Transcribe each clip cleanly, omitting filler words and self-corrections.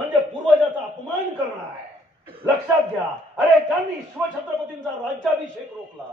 म्हणजे पूर्वजाचा अपमान करणं आहे. लक्षात घ्या. अरे ज्यांनी शिवछत्रपतींचा राज्याभिषेक रोखला,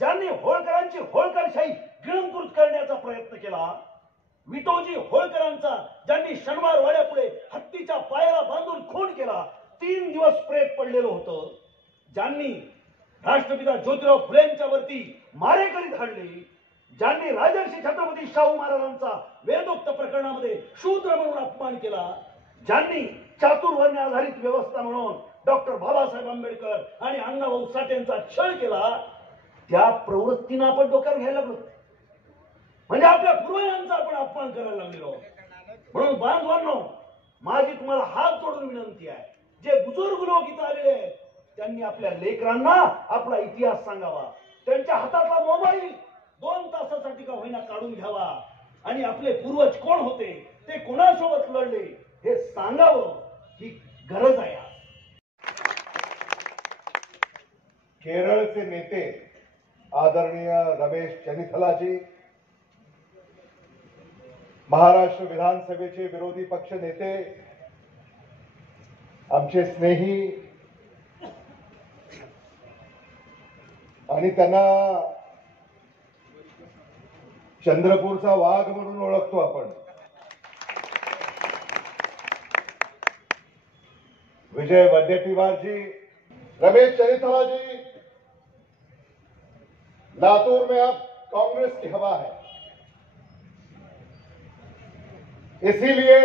ज्यांनी होळकरांची होळकरशाही गिळंकृत करण्याचा प्रयत्न केला, विटोजी होळकरांचा ज्यांनी शनिवार वाड्यापुढे हत्तीच्या पायाला बांधून खून केला, 3 दिवस प्रेत पडलेलं होतं, ज्यांनी राष्ट्रपिता ज्योतिराव फुलेंच्या वरती मारेकरी धाडले, ज्यांनी राजर्षी छत्रपती शाहू महाराजांचा वेदोक्त प्रकरणामध्ये शूद्र म्हणून अपमान केला, ज्यांनी चातुर्वर्ण्य आधारित व्यवस्था म्हणून डॉक्टर बाबासाहेब आंबेडकर आणि अण्णाभाऊ साठेंचा छळ केला, त्या प्रवृत्तीनं आपण डोक्यावर घ्यायला लागलो. म्हणजे आपल्या पूर्वजांचा आपण अपमान करायला लागलेलो. म्हणून बांधवांनो, माझी तुम्हाला हात जोडून विनंती आहे, जे बुजुर्ग लोक इथं आलेले आहेत त्यांनी आपल्या लेकरांना आपला इतिहास सांगावा. त्यांच्या हातातला मोबाईल 2 तासासाठी का होईना काढून घ्यावा आणि आपले पूर्वज कोण होते, ते कोणासोबत लढले हे सांगावं, ही गरज आहे. केरळचे नेते आदरणीय रमेश चेन्निथलाजी, महाराष्ट्र विधानसभेचे विरोधी पक्ष नेते, आमचे स्नेही आणि त्यांना चंद्रपूरचा वाघ म्हणून ओळखतो आपण, विजय वडेट्टीवार जी, रमेश चेन्निथला जी, लातूर में अब कांग्रेस की हवा है, इसीलिए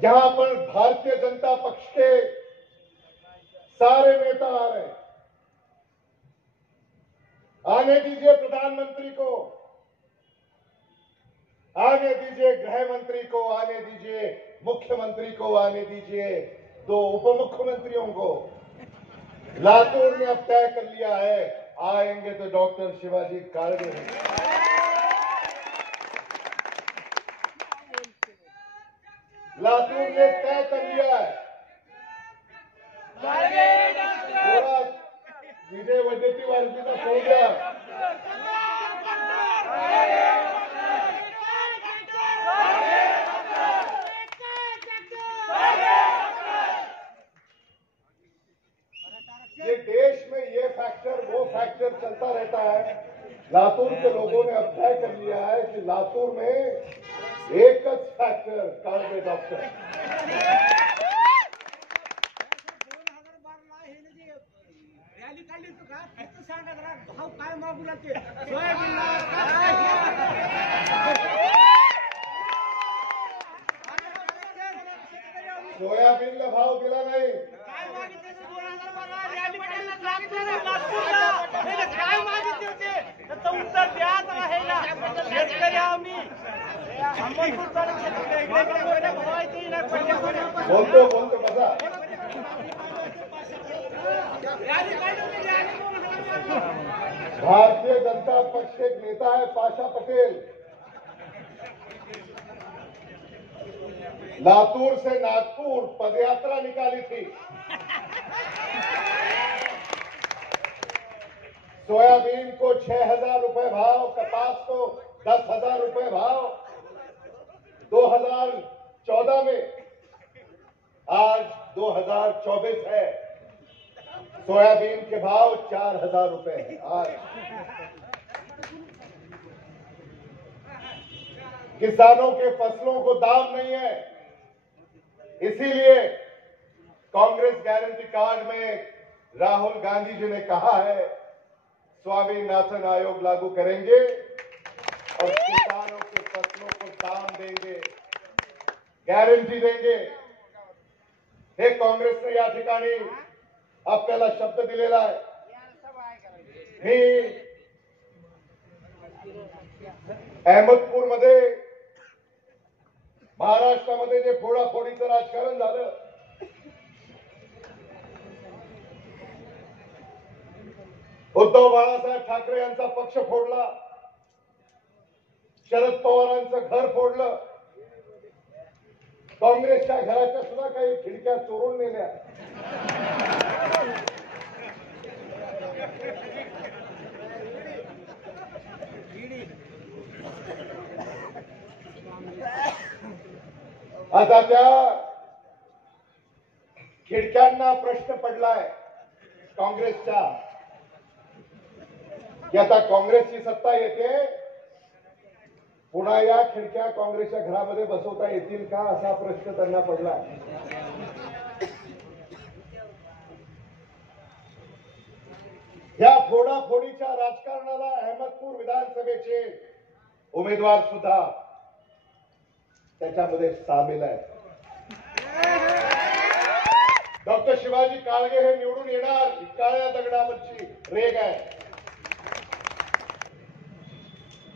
जहां पर भारतीय जनता पक्ष के सारे नेता आ रहे हैं, आने दीजिए प्रधानमंत्री को, आने दीजिए गृह मंत्री को, आने दीजिए मुख्यमंत्री को, आने दीजिए 2 उप मुख्यमंत्रियों को. लातूर ने अब तय कर लिया है, आएंगे तो डॉक्टर शिवाजी कालगे होंगे. लातूर ने तय कर लिया है, पूरा विजय वडेट्टीवार जी का हो गया. ये देश में ये फैक्टर वो फैक्टर चलता रहता है. लातूर के लोगों ने अब तय कर लिया है कि लातूर में एक फैक्टर कालगे डॉक्टर. सोयाबीनला भाव दिला नाही, उत्तर द्या. शेतकरी आम्ही बोलतो बघा. भारतीय जनता पक्ष के एक नेता है पाशा पटेल, लातूर से नागपुर पदयात्रा निकाली थी. सोयाबीन को 6,000 रुपए भाव, कपास को 10,000 रुपए भाव 2014 में. आज 2024 है, सोयाबीन के भाव 4,000 रुपए है. आज किसानों के फसलों को दाम नहीं है, इसीलिए कांग्रेस गारंटी कार्ड में राहुल गांधी जी ने कहा है स्वामीनाथन आयोग लागू करेंगे और किसानों के फसलों को दाम देंगे, गॅरंटी देंगे. हे काँग्रेसने या ठिकाणी आपल्याला शब्द दिलेला आहे. मी अहमदपूरमध्ये महाराष्ट्रामध्ये जे फोडाफोडीचं राजकारण झालं, उद्धव बाळासाहेब ठाकरे यांचा पक्ष फोडला, शरद पवारांचं घर फोडलं, काँग्रेसच्या घराच्या सुद्धा काही खिडक्या चोरून नेल्या. आता त्या खिडक्यांना प्रश्न पडलाय काँग्रेसच्या की आता काँग्रेसची सत्ता येते, पुन्हा या खिडक्या काँग्रेसच्या घरामध्ये बसवता येतील का, असा प्रश्न त्यांना पडलाय. या फोडाफोडीच्या राजकारणाला अहमदपूर विधानसभेचे उमेदवार सुद्धा त्याच्यामध्ये सामील आहेत. डॉक्टर शिवाजी काळगे हे निवडून येणार, ही काळ्या दगडावरची रेग आहे.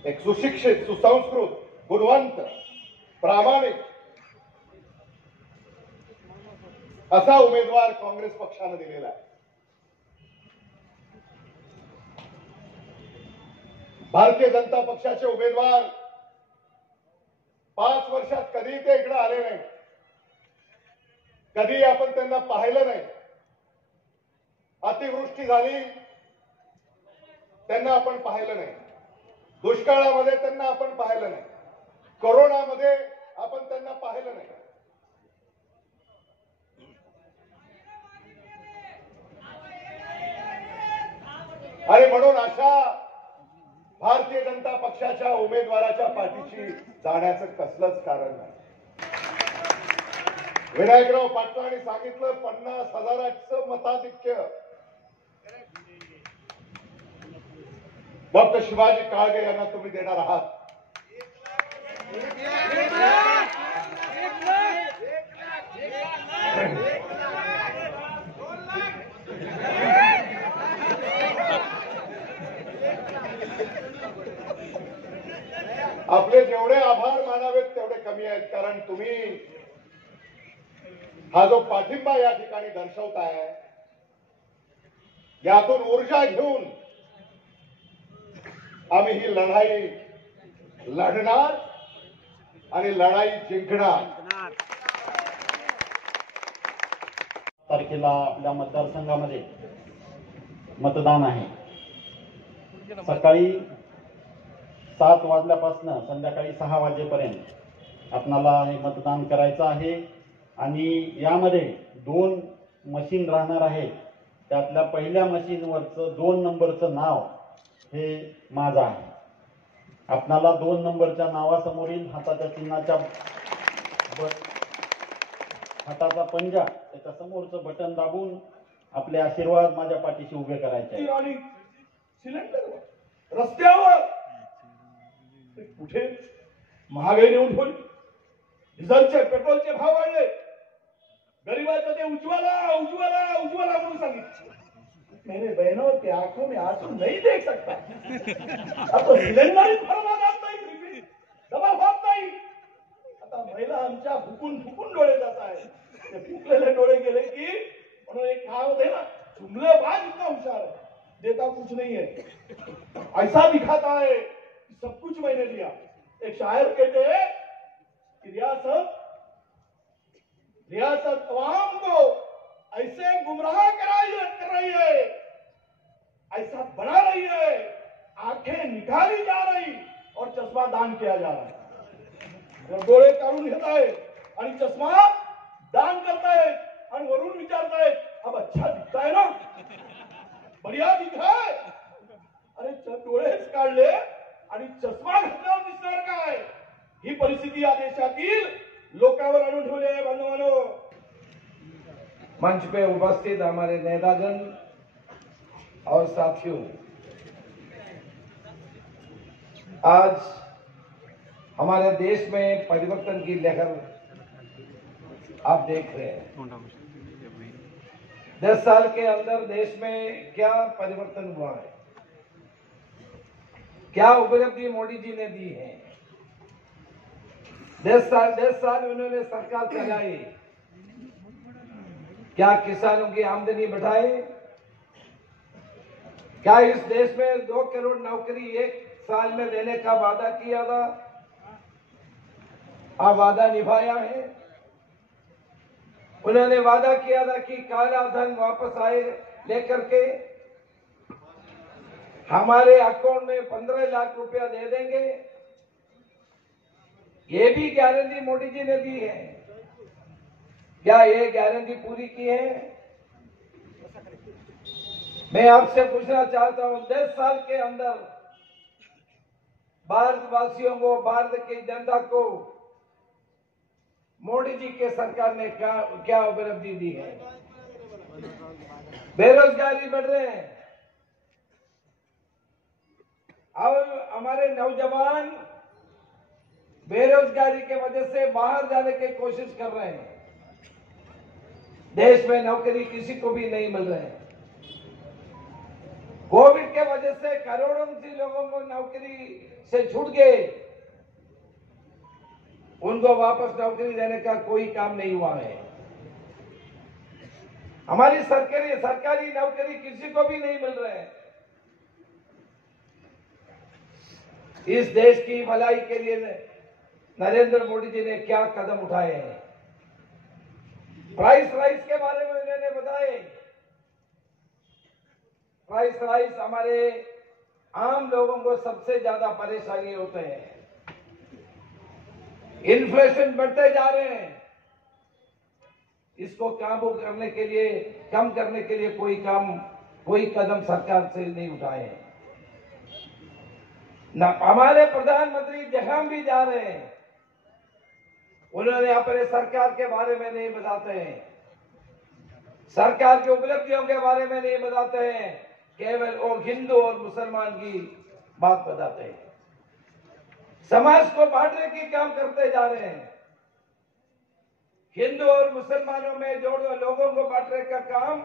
एक सुशिक्षित, सुसंस्कृत, गुणवंत, प्रामाणिक असा उमेदवार काँग्रेस पक्षाने दिलेला आहे. भारतीय जनता पक्षाचे उमेदवार 5 वर्षात कधी ते इकडे आले नाही, कधी आपण त्यांना पाहिलं नाही. अतिवृष्टी झाली त्यांना आपण पाहिलं नाही, दुष्काळामध्ये त्यांना आपण पाहिलं नाही, कोरोनामध्ये आपण त्यांना पाहिलं नाही. आणि म्हणून अशा भारतीय जनता पक्षाच्या उमेदवाराच्या पाठीशी जाण्याचं कसलंच कारण नाही. विनायकराव पाटलांनी सांगितलं 50,000चं मताधिक्य. डॉक्टर शिवाजी काळगे यांना तुम्ही देणार आहात. आपले जेवढे आभार मानावेत तेवढे कमी आहेत, कारण तुम्ही हा जो पाठिंबा या ठिकाणी दर्शवताय, यातून ऊर्जा घेऊन आम्ही ही लढाई लढणार आणि लढाई जिंकणार. तारखेला आपल्या मतदारसंघामध्ये मतदान आहे. सकाळी 7 वाजल्यापासून संध्याकाळी 6 वाजेपर्यंत आपणाला हे मतदान करायचं आहे. आणि यामध्ये 2 मशीन राहणार आहेत. त्यातल्या पहिल्या मशीनवरचं 2 नंबरचं नाव हे माझं आहे. आपणाला 2 नंबरच्या नावासमोरील हाताच्या चिन्हाच्या हाताचा पंजा त्याच्या समोरचं बटन दाबून आपले आशीर्वाद माझ्या पाठीशी उभे करायचे. आणि सिलेंडर रस्त्यावर कुठे महागाई नेऊन ठेवली, डिझेलचे पेट्रोलचे भाव वाढले, गरीबाचं ते उज्ज्वला उज्ज्वला उज्ज्वला म्हणून सांगितलं. मैंने बहनों की आंखों में आंसू नहीं देख सकता. आता सिलेंडर भरवा जात नाही, डबा होत नाही. आता महिला आमच्या फुकून फुकून डोळे जात आहे. ते फुकलेले डोळे गेले की म्हणून एक कहावत है ना, जुमले बाज इतना होशियार है, देता कुछ नहीं है, ऐसा दिखाता है सब कुछ मैंने दिया. एक शायर कहते हैं कि रियासत अवाम को ऐसे गुमराह कर रही है, ऐसा बना रही है, आंखें निकाली जा रही और चश्मा दान किया जा रहा है. डोळे काढून घेत आहे आणि चष्मा दान करतायत आणि वरून विचारतायत, अब अच्छा दिखता है ना, बढ़िया दिख रहा है. अरे डोळेच काढले आणि चष्मा घातल्यावर दिसणार काय? ही परिस्थिती या देशातील लोकांवर आणून ठेवली आहे. बांधवांनो, मंच पे उपस्थित हमारे नेतागण और साथियों, आज हमारे देश में परिवर्तन की लहर आप देख रहे हैं. 10 साल के अंदर देश में क्या परिवर्तन हुआ है, क्या उपलब्धि मोदी जी ने दी है. 10 साल उन्होंने सरकार चलाई, क्या किसानों की आमदनी बढ़ाई, क्या इस देश में 2 करोड़ नौकरी 1 साल में देने का वादा किया था, आप वादा निभाया है. उन्होंने वादा किया था कि काला धन वापस आए लेकर के हमारे अकाउंट में 15 लाख रुपया दे देंगे. ये भी गारंटी मोदी जी ने दी है. क्या ये गारंटी पूरी की है? मैं आपसे पूछना चाहता हूं, 10 साल के अंदर भारतवासियों को, भारत की जनता को मोदी जी के सरकार ने क्या उपलब्धि दी है? बेरोजगारी बढ़ रहे हैं और हमारे नौजवान बेरोजगारी के वजह से बाहर जाने की कोशिश कर रहे हैं। देश में नौकरी किसी को भी नहीं मिल रहे हैं। कोविड के वजह से करोड़ों से लोगों को नौकरी से छूट गए, उनको वापस नौकरी देने का कोई काम नहीं हुआ है। हमारी सरकारी नौकरी किसी को भी नहीं मिल रहा है। इस देश की भलाई के लिए नरेंद्र मोदी जी ने क्या कदम उठाए हैं? प्राइस राइस के बारे में उन्होंने बताए। प्राइस राइस हमारे आम लोगों को सबसे ज्यादा परेशानी होते हैं। इन्फ्लेशन बढ़ते जा रहे हैं। इसको काबू करने के लिए, कम करने के लिए कोई कदम सरकार से नहीं उठाए हैं। हमारे प्रधानमंत्री जहां भी जा रहे हैं, उन्होंने अपने सरकार के बारे में नहीं बताते हैं, सरकार की उपलब्धियों के बारे में नहीं बताते हैं, केवल वो हिंदू और मुसलमान की बात बताते हैं। समाज को बांटने की काम करते जा रहे हैं। हिंदू और मुसलमानों में जोड़ो, लोगों को बांटने का काम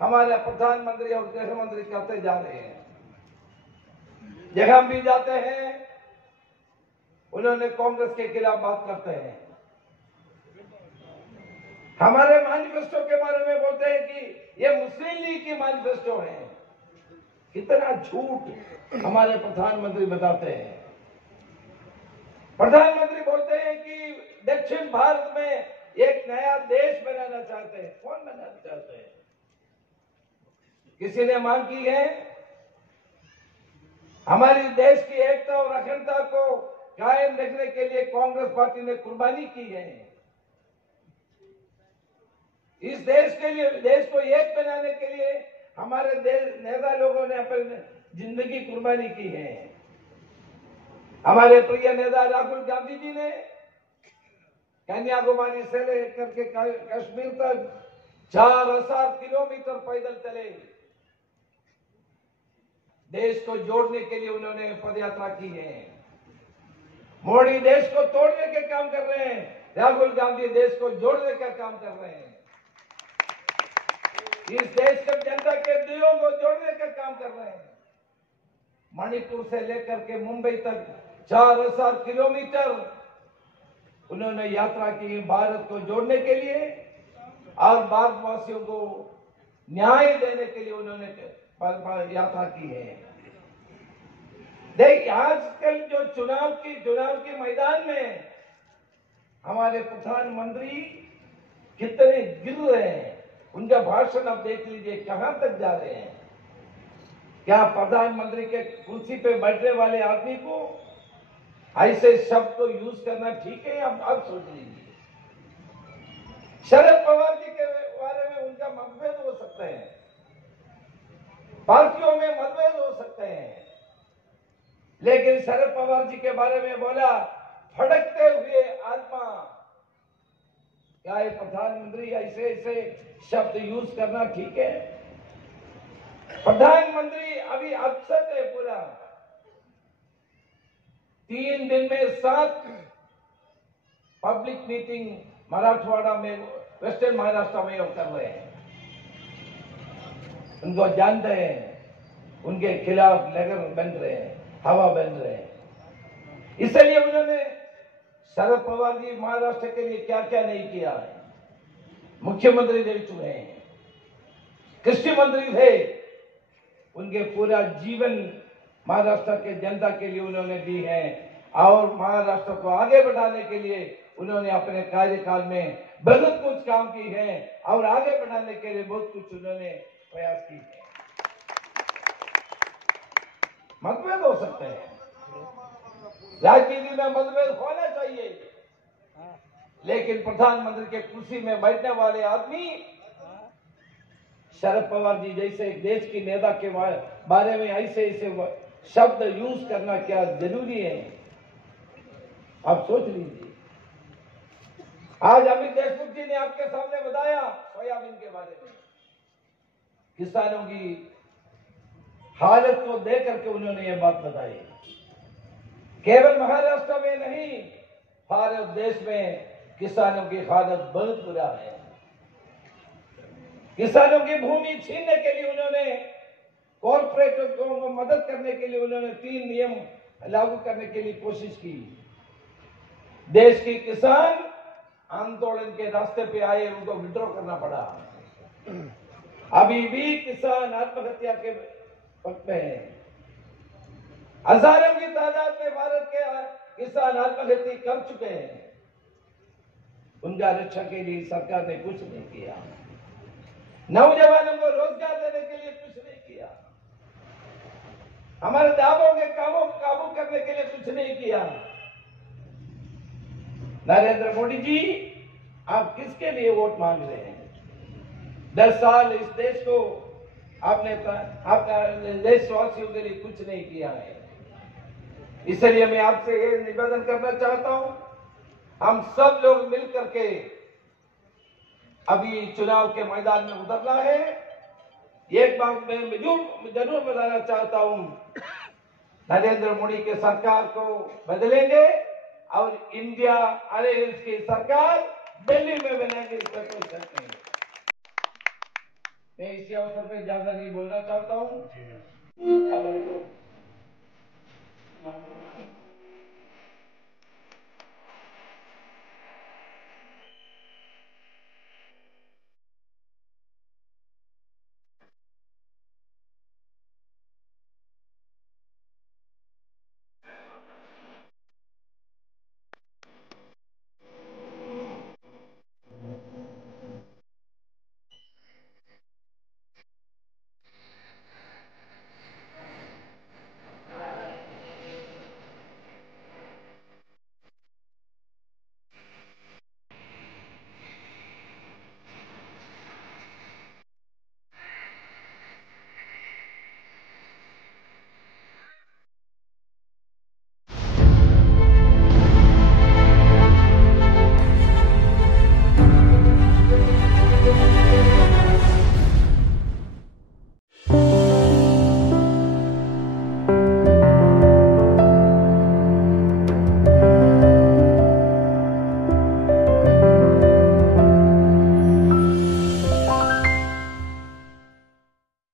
हमारे प्रधानमंत्री और गृह मंत्री करते जा रहे हैं। जहां भी जाते हैं, उन्होंने कांग्रेस के खिलाफ बात करते हैं। हमारे मैनिफेस्टो के बारे में बोलते हैं कि ये मुस्लिम लीग की मैनिफेस्टो है। कितना झूठ हमारे प्रधानमंत्री बताते हैं। प्रधानमंत्री बोलते हैं कि दक्षिण भारत में एक नया देश बनाना चाहते हैं। कौन बनाना चाहते हैं? किसी ने मांग की है? हमारी देश की एकता और अखंडता को कायम रखने के लिए कांग्रेस पार्टी ने कुर्बानी की है। इस देश के लिए, देश को एक बनाने के लिए हमारे नेता लोगों ने अपनी जिंदगी कुर्बानी की है। हमारे प्रिय नेता राहुल गांधी जी ने कन्याकुमारी से लेकर के कश्मीर तक 4000 किलोमीटर पैदल चले। देश को जोड़ने के लिए उन्होंने पदयात्रा की है। मोदी देश को तोड़ने के काम कर रहे हैं, राहुल गांधी देश को जोड़ने का काम कर रहे हैं। इस देश के जनता के दिलों को जोड़ने का काम कर रहे हैं। मणिपुर से लेकर के मुंबई तक 4000 किलोमीटर उन्होंने यात्रा की, भारत को जोड़ने के लिए और भारतवासियों को न्याय देने के लिए उन्होंने यात्रा की है। देखिए, आजकल जो चुनाव के मैदान में हमारे प्रधानमंत्री कितने गिर रहे हैं। उनका भाषण अब देख लीजिए, कहां तक जा रहे हैं। क्या प्रधानमंत्री के कुर्सी पे बैठने वाले आदमी को ऐसे शब्द को यूज करना ठीक है? अब सोच लीजिए। शरद पवार जी के बारे में उनका मतभेद हो सकते हैं, पार्टियों में मतभेद हो सकते हैं, लेकिन शरद पवार जी के बारे में बोला फड़कते हुए आत्मा। क्या ये प्रधानमंत्री ऐसे शब्द यूज करना ठीक है? प्रधानमंत्री अभी अपसेट है पूरा। 3 दिन में 7 पब्लिक मीटिंग मराठवाड़ा में, वेस्टर्न महाराष्ट्र में वो कर रहे हैं। उनको जानते हैं, उनके खिलाफ लहर बन रहे हैं, हवा बन रहे हैं। इसलिए उन्होंने, शरद पवार जी महाराष्ट्र के लिए क्या क्या नहीं किया है। मुख्यमंत्री रह चुके हैं, कृषि मंत्री थे, उनके पूरा जीवन महाराष्ट्र के जनता के लिए उन्होंने दी है और महाराष्ट्र को आगे बढ़ाने के लिए उन्होंने अपने कार्यकाल में बहुत कुछ काम की है और आगे बढ़ाने के लिए बहुत कुछ उन्होंने प्रयास की है। मतभेद हो सकते हैं, राजनीति में मतभेद होना चाहिए, लेकिन प्रधानमंत्री के कुर्सी में बैठने वाले आदमी शरद पवार जी जैसे एक देश की नेता के बारे में ऐसे ऐसे शब्द यूज करना क्या जरूरी है? आप सोच लीजिए। आज अमित देशमुख जी ने आपके सामने बताया सोयाबीन के बारे में, किसानों की हालत को देख करके उन्होंने ये बात बताई। केवल महाराष्ट्र में नहीं, भारत देश में किसानों की हालत बहुत बुरा है। किसानों की भूमि छीनने के लिए उन्होंने कॉर्पोरेट को मदद करने के लिए उन्होंने 3 नियम लागू करने के लिए कोशिश की। देश के किसान आंदोलन के रास्ते पे आए, उनको विड्रॉ करना पड़ा। अभी भी किसान आत्महत्या के वक्त में है। हजारों की तादाद में भारत के किसान आत्महत्या कर चुके हैं। उनका रक्षा के लिए सरकार ने कुछ नहीं किया। नौजवानों को रोजगार देने के लिए कुछ नहीं किया। हमारे दावों के काबू करने के लिए कुछ नहीं किया। नरेंद्र मोदी जी, आप किसके लिए वोट मांग रहे हैं? 10 साल इस देश को आपने देशवासियों के लिए कुछ नहीं किया है। इसलिए मैं आपसे ये निवेदन करना चाहता हूं, हम सब लोग मिलकर के अभी चुनाव के मैदान में उतरना है। एक बात मैं जरूर बताना चाहता हूं, नरेंद्र मोदी के सरकार को बदलेंगे और इंडिया अलायंस की सरकार दिल्ली में बनेगी, इसका कोई शक नहीं। मैं इसी अवसर पे ज्यादा नहीं बोलना चाहता हूं।